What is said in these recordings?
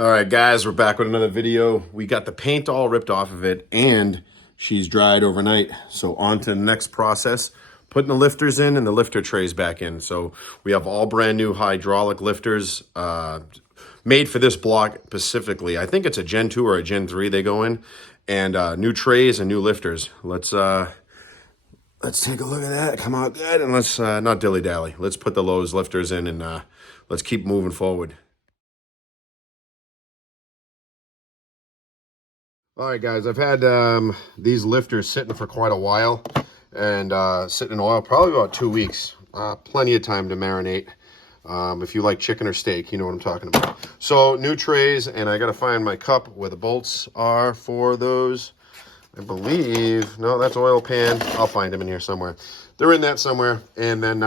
All right, guys, we're back with another video. We got the paint all ripped off of it and she's dried overnight. So on to the next process, putting the lifters in and the lifter trays back in. So we have all brand new hydraulic lifters made for this block specifically. I think it's a Gen 2 or a Gen 3 they go in, and new trays and new lifters. Let's take a look at that. Come out good, and let's not dilly-dally. Let's put the Lowe's lifters in and let's keep moving forward. All right, guys, I've had these lifters sitting for quite a while and sitting in oil, probably about 2 weeks. Plenty of time to marinate. If you like chicken or steak, you know what I'm talking about. So new trays, and I got to find my cup where the bolts are for those. I believe, no, that's oil pan. I'll find them in here somewhere. They're in that somewhere. And then,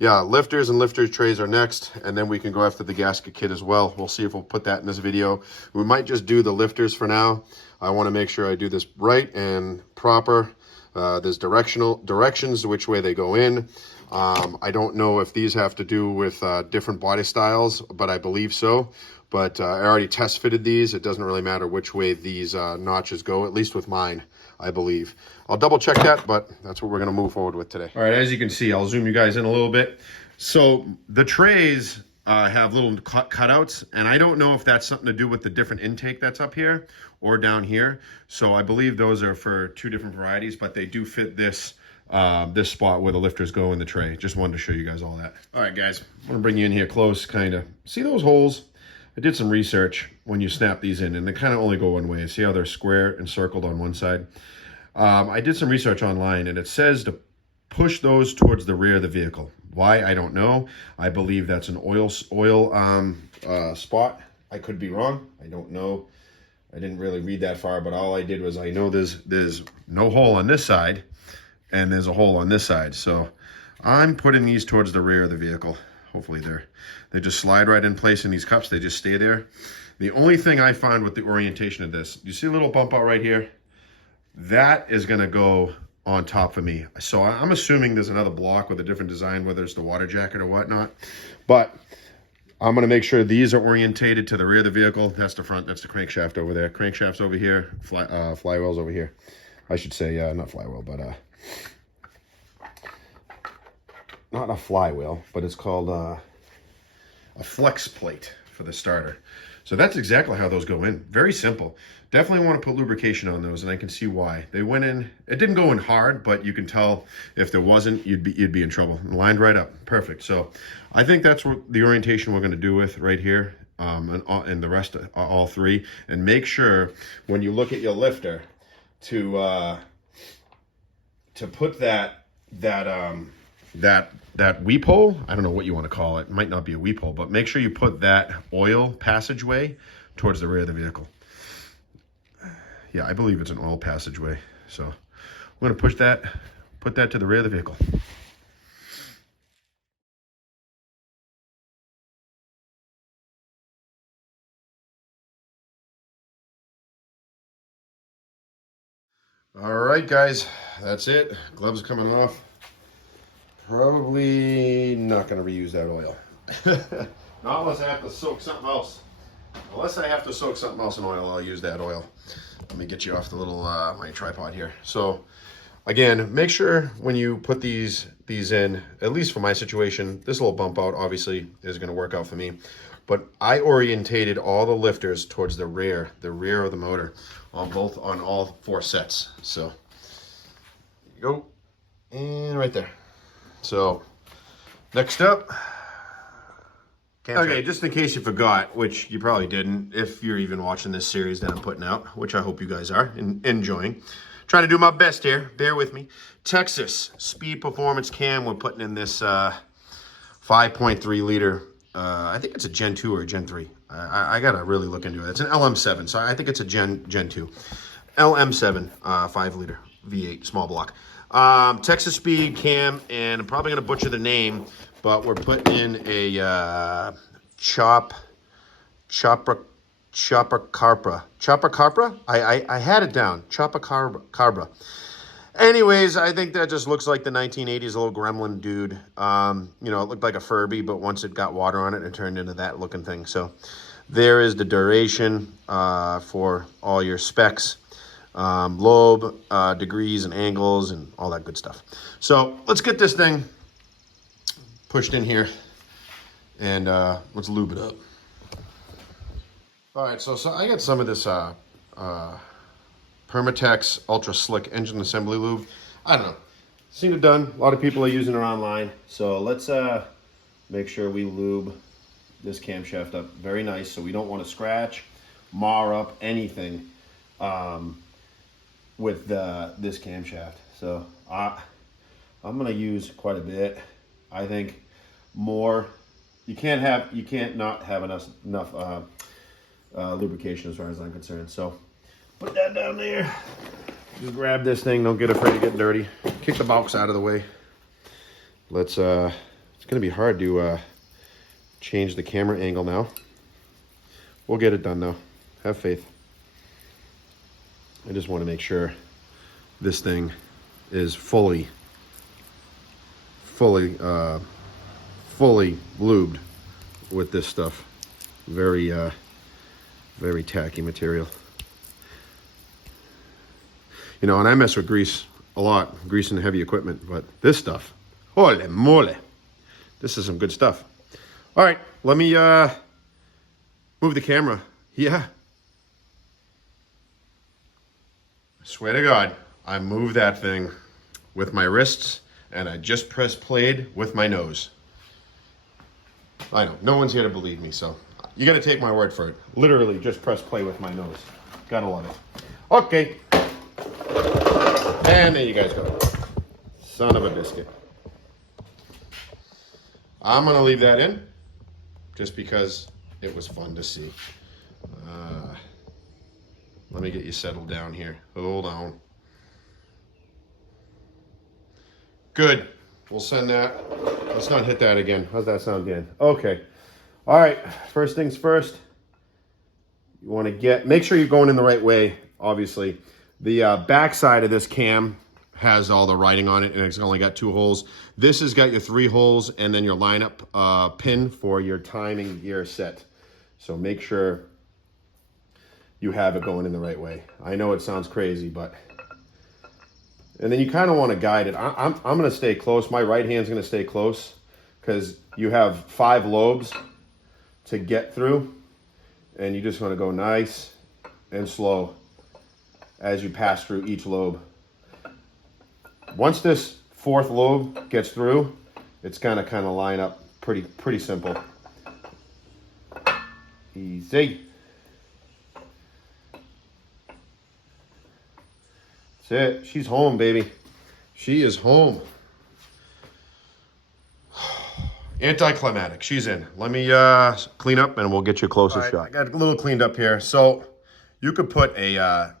yeah, lifters and lifter trays are next. And then we can go after the gasket kit as well. We'll see if we'll put that in this video. We might just do the lifters for now. I want to make sure I do this right and proper. There's directions which way they go in. I don't know if these have to do with different body styles, but I believe so. But I already test fitted these. It doesn't really matter which way these notches go, at least with mine, I believe. I'll double check that, but that's what we're going to move forward with today. All right, as you can see, I'll zoom you guys in a little bit. So the trays have little cutouts, and I don't know if that's something to do with the different intake that's up here or down here. So I believe those are for two different varieties, but they do fit this this spot where the lifters go in the tray. Just wanted to show you guys all that. All right, guys, I'm gonna bring you in here close, kind of. See those holes? I did some research when you snap these in, and they kind of only go one way. See how they're square and circled on one side? I did some research online, and it says to push those towards the rear of the vehicle. Why? I don't know. I believe that's an oil spot. I could be wrong. I don't know. I didn't really read that far, but all I did was I know there's no hole on this side, and there's a hole on this side. So I'm putting these towards the rear of the vehicle. Hopefully they just slide right in place in these cups. They just stay there. The only thing I found with the orientation of this, you see a little bump out right here? That is gonna go on top for me. So I'm assuming there's another block with a different design, whether it's the water jacket or whatnot. But I'm gonna make sure these are orientated to the rear of the vehicle. That's the front, that's the crankshaft over there. Crankshaft's over here, flywheel's over here. I should say, not flywheel, but not a flywheel, but it's called a flex plate for the starter. So that's exactly how those go in. Very simple. Definitely want to put lubrication on those, and I can see why. They went in, it didn't go in hard, but you can tell if there wasn't, you'd be in trouble. Lined right up, perfect. So I think that's what the orientation we're gonna do with right here, and the rest of all three. And make sure when you look at your lifter to put that weep hole, I don't know what you want to call it, might not be a weep hole, but make sure you put that oil passageway towards the rear of the vehicle. Yeah, I believe it's an oil passageway. So I'm going to put that to the rear of the vehicle. All right, guys, that's it. Gloves coming off. Probably not going to reuse that oil. Not unless I have to soak something else. Unless I have to soak something else in oil, I'll use that oil. Let me get you off the little my tripod here. So again, make sure when you put these in, at least for my situation, this little bump out obviously is going to work out for me. But I orientated all the lifters towards the rear of the motor on all four sets. So there you go, and right there. So next up, okay, just in case you forgot, which you probably didn't, if you're even watching this series that I'm putting out, which I hope you guys are enjoying. Trying to do my best here, bear with me. Texas Speed Performance Cam, we're putting in this 5.3 liter, I think it's a Gen 2 or a Gen 3. I gotta really look into it. It's an LM7, so I think it's a Gen 2. LM7, 5 liter V8, small block. Texas Speed Cam, and I'm probably gonna butcher the name, but we're putting in a Chopper Carpa. I had it down. Chopper Carpa. Anyways, I think that just looks like the 1980s little gremlin dude. You know, it looked like a Furby, but once it got water on it, it turned into that looking thing. So there is the duration for all your specs, lobe, degrees and angles and all that good stuff. So let's get this thing pushed in here and let's lube it up. All right, so I got some of this Permatex Ultra Slick engine assembly lube. I don't know, seen it done. A lot of people are using it online. So let's make sure we lube this camshaft up very nice, so we don't want to scratch, mar up anything with this camshaft. So I'm gonna use quite a bit. I think more. You can't not have enough lubrication as far as I'm concerned. So put that down there. Just grab this thing. Don't get afraid to get dirty. Kick the box out of the way. Let's. It's gonna be hard to change the camera angle now. We'll get it done though. Have faith. I just want to make sure this thing is fully lubed with this stuff. Very very tacky material. You know, and I mess with grease a lot, greasing heavy equipment, but this stuff, holy moly, this is some good stuff. All right, let me move the camera. Yeah. I swear to God, I moved that thing with my wrists and I just pressed played with my nose. I know, no one's here to believe me, so you gotta take my word for it. Literally just press play with my nose. Gotta love it. Okay. And there you guys go. Son of a biscuit. I'm gonna leave that in just because it was fun to see. Let me get you settled down here. Hold on. Good. We'll send that. Let's not hit that again. How's that sound, Dan? Okay. All right. First things first. You want to make sure you're going in the right way, obviously. The back side of this cam has all the writing on it, and it's only got 2 holes. This has got your 3 holes, and then your lineup pin for your timing gear set. So make sure you have it going in the right way. I know it sounds crazy, but... And then you kind of want to guide it. I'm going to stay close. My right hand's going to stay close because you have 5 lobes to get through, and you just want to go nice and slow as you pass through each lobe. Once this 4th lobe gets through, it's gonna kind of line up pretty simple. Easy. That's it. She's home, baby. She is home. Anticlimactic. She's in. Let me clean up and we'll get you a closer shot. I got a little cleaned up here. So you could put a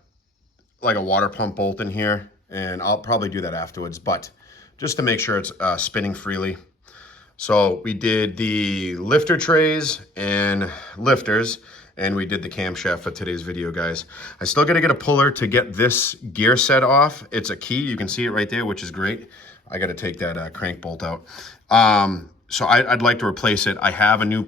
like a water pump bolt in here, and I'll probably do that afterwards, but just to make sure it's spinning freely. So we did the lifter trays and lifters, and we did the camshaft for today's video, guys. I still got to get a puller to get this gear set off. It's a key. You can see it right there, which is great. I got to take that crank bolt out. So I'd like to replace it. I have a new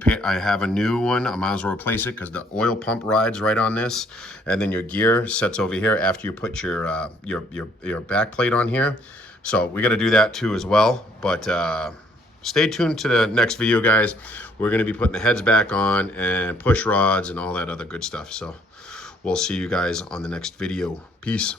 one. I might as well replace it because the oil pump rides right on this, and then your gear sets over here after you put your back plate on here. So we got to do that too as well. But stay tuned to the next video, guys. We're going to be putting the heads back on and push rods and all that other good stuff. So we'll see you guys on the next video. Peace.